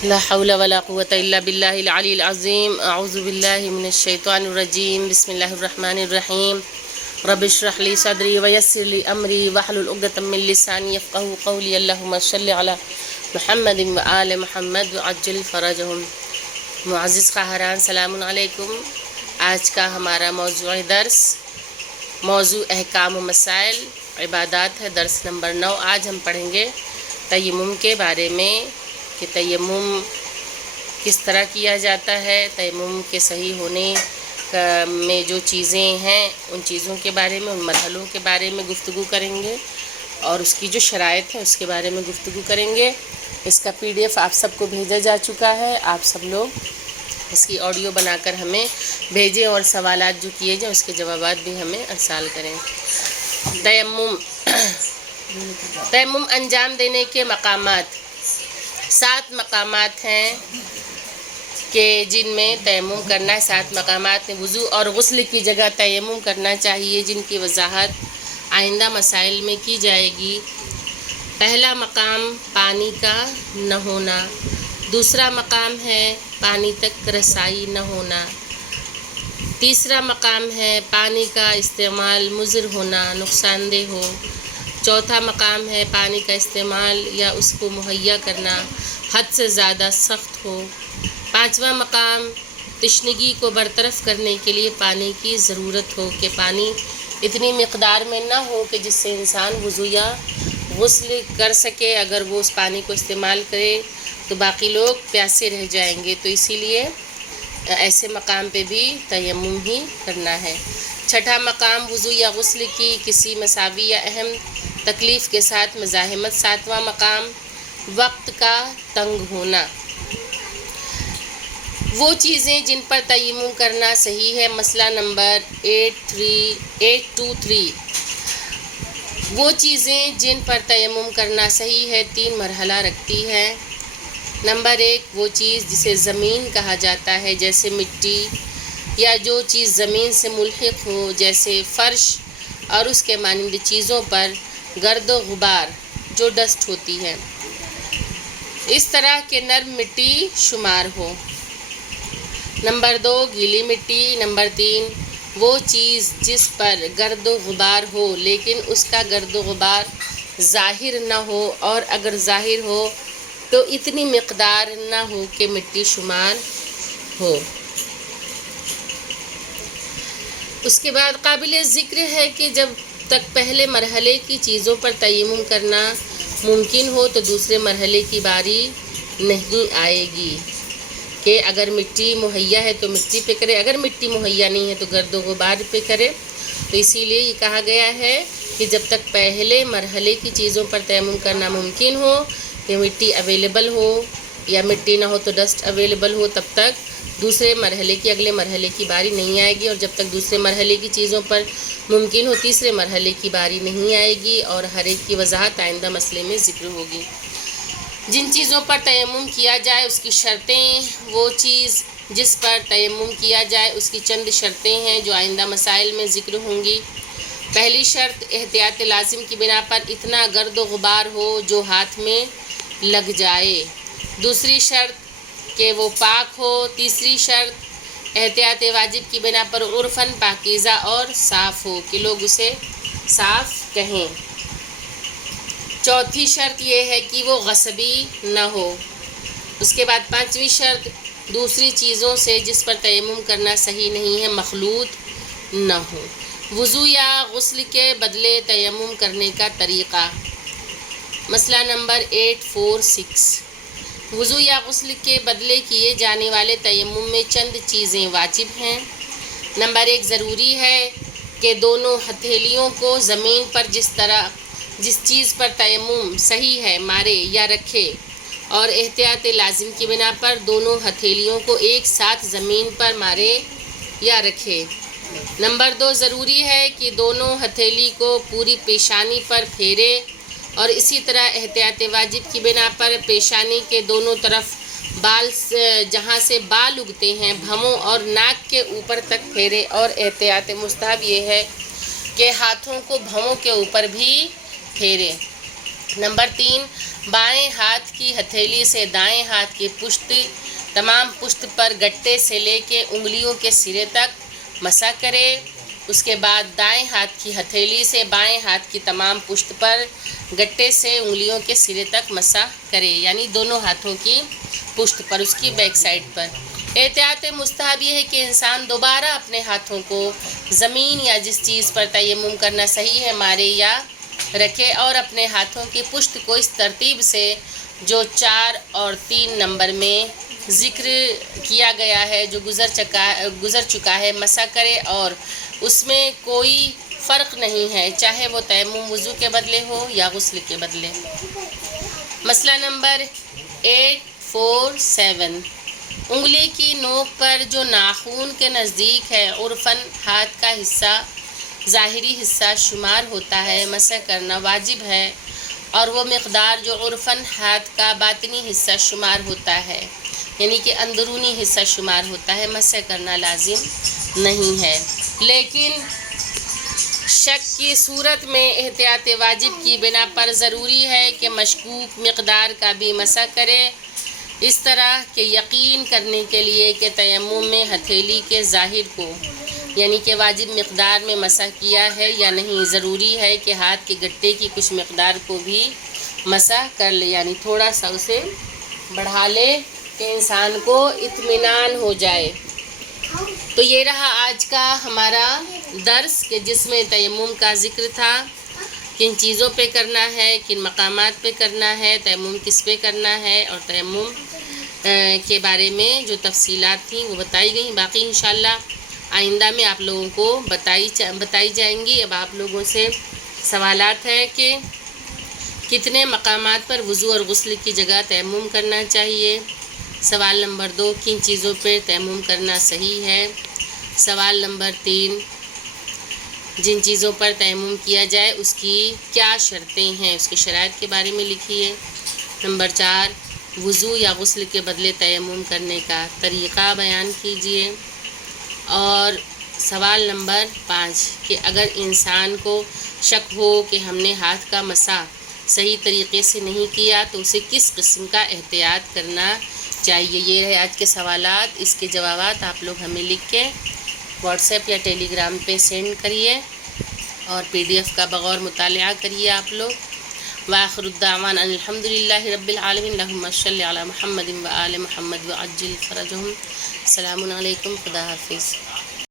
لا حول ولا قوة إلا بالله العلي العظيم. أعوذ بالله من الشيطان الرجيم. بسم الله الرحمن الرحيم. رب اشرح لي صدري ويسر لي أمري واحلل عقدة من لساني يفقهوا قولي. اللهم صل على محمد وآل محمد وعجل فرجهم. معزز خواہران سلام علیکم. آج کا ہمارا موضوع احکام و مسائل عبادات ہے. درس نمبر 9. آج ہم پڑھیں گے تیمم کے بارے میں کہ تیمم کس طرح کیا جاتا ہے. تیمم کے صحیح ہونے میں جو چیزیں ہیں ان چیزوں کے بارے میں، ان مرحلوں کے بارے میں گفتگو کریں گے اور اس کی جو شرائط ہے اس کے بارے میں گفتگو کریں گے. اس کا PDF آپ سب کو بھیجا جا چکا ہے. آپ سب لوگ اس کی آڈیو بنا کر ہمیں بھیجیں اور سوالات جو کیے جائیں اس کے جوابات بھی ہمیں ارسال کریں. تیمم انجام دینے کے مقامات 7 مقامات ہیں کہ جن میں تیمم کرنا ہے. 7 مقامات ہیں. وضو اور غسل کی جگہ تیمم کرنا چاہیے، جن کی وضاحت آئندہ مسائل میں کی جائے گی. پہلا مقام پانی کا نہ ہونا. دوسرا مقام ہے پانی تک رسائی نہ ہونا. تیسرا مقام ہے پانی کا استعمال مضر ہونا، نقصان دہ ہو. چوتھا مقام ہے پانی کا استعمال یا اس کو مہیا کرنا حد سے زیادہ سخت ہو. پانچواں مقام تشنگی کو برطرف کرنے کے لیے پانی کی ضرورت ہو کہ پانی اتنی مقدار میں نہ ہو کہ جس سے انسان وضو یا غسل کر سکے. اگر وہ اس پانی کو استعمال کرے تو باقی لوگ پیاسے رہ جائیں گے، تو اسی لیے ایسے مقام پہ بھی تیمم ہی کرنا ہے. چھٹا مقام وضو یا غسل کی کسی مساوی یا اہم تکلیف کے ساتھ مزاحمت. ساتواں مقام وقت کا تنگ ہونا. وہ چیزیں جن پر تیمم کرنا صحیح ہے. مسئلہ نمبر 823. وہ چیزیں جن پر تیمم کرنا صحیح ہے 3 مرحلہ رکھتی ہے. نمبر 1 وہ چیز جسے زمین کہا جاتا ہے، جیسے مٹی یا جو چیز زمین سے ملحق ہو جیسے فرش اور اس کے مانند چیزوں پر گرد و غبار جو ڈسٹ ہوتی ہے اس طرح کے نرم مٹی شمار ہو. نمبر 2 گیلی مٹی. نمبر 3 وہ چیز جس پر گرد و غبار ہو لیکن اس کا گرد و غبار ظاہر نہ ہو، اور اگر ظاہر ہو تو اتنی مقدار نہ ہو کہ مٹی شمار ہو. اس کے بعد قابل ذکر ہے کہ جب تک پہلے مرحلے کی چیزوں پر تیمم کرنا ممکن ہو تو دوسرے مرحلے کی باری نہیں آئے گی کہ اگر مٹی مہیا ہے تو مٹی پہ کرے، اگر مٹی مہیا نہیں ہے تو گرد و غبار پہ کرے. تو اسی لیے یہ کہا گیا ہے کہ جب تک پہلے مرحلے کی چیزوں پر تیمم کرنا ممکن ہو کہ مٹی اویلیبل ہو یا مٹی نہ ہو تو ڈسٹ اویلیبل ہو، تب تک دوسرے مرحلے کی اگلے مرحلے کی باری نہیں آئے گی. اور جب تک دوسرے مرحلے کی چیزوں پر ممکن ہو تیسرے مرحلے کی باری نہیں آئے گی. اور ہر ایک کی وضاحت آئندہ مسئلے میں ذکر ہوگی. جن چیزوں پر تیمم کیا جائے اس کی شرطیں. وہ چیز جس پر تیمم کیا جائے اس کی چند شرطیں ہیں جو آئندہ مسائل میں ذکر ہوں گی. پہلی شرط احتیاط لازم کی بنا پر اتنا گرد و غبار ہو جو ہاتھ میں لگ جائے. دوسری شرط کہ وہ پاک ہو. تیسری شرط احتیاط واجب کی بنا پر عرفاً پاکیزہ اور صاف ہو کہ لوگ اسے صاف کہیں. چوتھی شرط یہ ہے کہ وہ غصبی نہ ہو. اس کے بعد پانچویں شرط دوسری چیزوں سے جس پر تیمم کرنا صحیح نہیں ہے مخلوط نہ ہو. وضو یا غسل کے بدلے تیمم کرنے کا طریقہ. مسئلہ نمبر 846. وضو یا غسل کے بدلے کیے جانے والے تیمم میں چند چیزیں واجب ہیں. نمبر 1 ضروری ہے کہ دونوں ہتھیلیوں کو زمین پر جس چیز پر تیمم صحیح ہے مارے یا رکھے، اور احتیاط لازم کی بنا پر دونوں ہتھیلیوں کو ایک ساتھ زمین پر مارے یا رکھے. نمبر 2 ضروری ہے کہ دونوں ہتھیلی کو پوری پیشانی پر پھیرے، اور اسی طرح احتیاط واجب کی بنا پر پیشانی کے دونوں طرف بال جہاں سے بال اگتے ہیں بھموں اور ناک کے اوپر تک پھیرے. اور احتیاط مستحب یہ ہے کہ ہاتھوں کو بھموں کے اوپر بھی پھیرے. نمبر 3 بائیں ہاتھ کی ہتھیلی سے دائیں ہاتھ کی پشت تمام پشت پر گٹے سے لے کے انگلیوں کے سرے تک مسح کرے۔ اس کے بعد دائیں ہاتھ کی ہتھیلی سے بائیں ہاتھ کی تمام پشت پر گٹے سے انگلیوں کے سرے تک مسح کرے، یعنی دونوں ہاتھوں کی پشت پر، اس کی بیک سائڈ پر۔ احتیاط مستحب یہ ہے کہ انسان دوبارہ اپنے ہاتھوں کو زمین یا جس چیز پر تیمم کرنا صحیح ہے مارے یا رکھے، اور اپنے ہاتھوں کی پشت کو اس ترتیب سے جو 4 اور 3 نمبر میں ذکر کیا گیا ہے، جو گزر چکا ہے، مسح کرے، اور اس میں کوئی فرق نہیں ہے، چاہے وہ تیمم وضو کے بدلے ہو یا غسل کے بدلے۔ مسئلہ نمبر 847، انگلی کی نوک پر جو ناخن کے نزدیک ہے عرفاً ہاتھ کا حصہ ظاہری حصہ شمار ہوتا ہے، مسح کرنا واجب ہے، اور وہ مقدار جو عرفاً ہاتھ کا باطنی حصہ شمار ہوتا ہے، یعنی کہ اندرونی حصہ شمار ہوتا ہے، مسح کرنا لازم نہیں ہے، لیکن شک کی صورت میں احتیاط واجب کی بنا پر ضروری ہے کہ مشکوک مقدار کا بھی مسح کرے، اس طرح کہ یقین کرنے کے لیے کہ تیمم میں ہتھیلی کے ظاہر کو، یعنی کہ واجب مقدار میں مسح کیا ہے یا نہیں۔ ضروری ہے کہ ہاتھ کے گٹے کی کچھ مقدار کو بھی مسح کر لے، یعنی تھوڑا سا اسے بڑھا لے کہ انسان کو اطمینان ہو جائے۔ تو یہ رہا آج کا ہمارا درس کہ جس میں تیمم کا ذکر تھا، کن چیزوں پہ کرنا ہے، کن مقامات پہ کرنا ہے، تیمم کس پہ کرنا ہے، اور تیمم کے بارے میں جو تفصیلات تھیں وہ بتائی گئیں۔ باقی انشاءاللہ آئندہ میں آپ لوگوں کو بتائی جائیں گی۔ اب آپ لوگوں سے سوالات ہے کہ کتنے مقامات پر وضو اور غسل کی جگہ تیمم کرنا چاہیے۔ سوال نمبر 2، کن چیزوں پر تیمم کرنا صحیح ہے۔ سوال نمبر 3، جن چیزوں پر تیمم کیا جائے اس کی کیا شرطیں ہیں، اس کی شرائط کے بارے میں لکھیے۔ نمبر 4، وضو یا غسل کے بدلے تیمم کرنے کا طریقہ بیان کیجیے۔ اور سوال نمبر 5، کہ اگر انسان کو شک ہو کہ ہم نے ہاتھ کا مسح صحیح طریقے سے نہیں کیا تو اسے کس قسم کا احتیاط کرنا چاہیے۔ یہ رہے آج کے سوالات، اس کے جوابات آپ لوگ ہمیں لکھ کے واٹس ایپ یا ٹیلی گرام پہ سینڈ کریے، اور PDF کا بغور مطالعہ کریے آپ لوگ۔ وآخر الدعوان ان الحمد للہ رب العالمین، اللہم صلی علی محمد و آل محمد وعجل فرجہم۔ السلام علیکم، خدا حافظ۔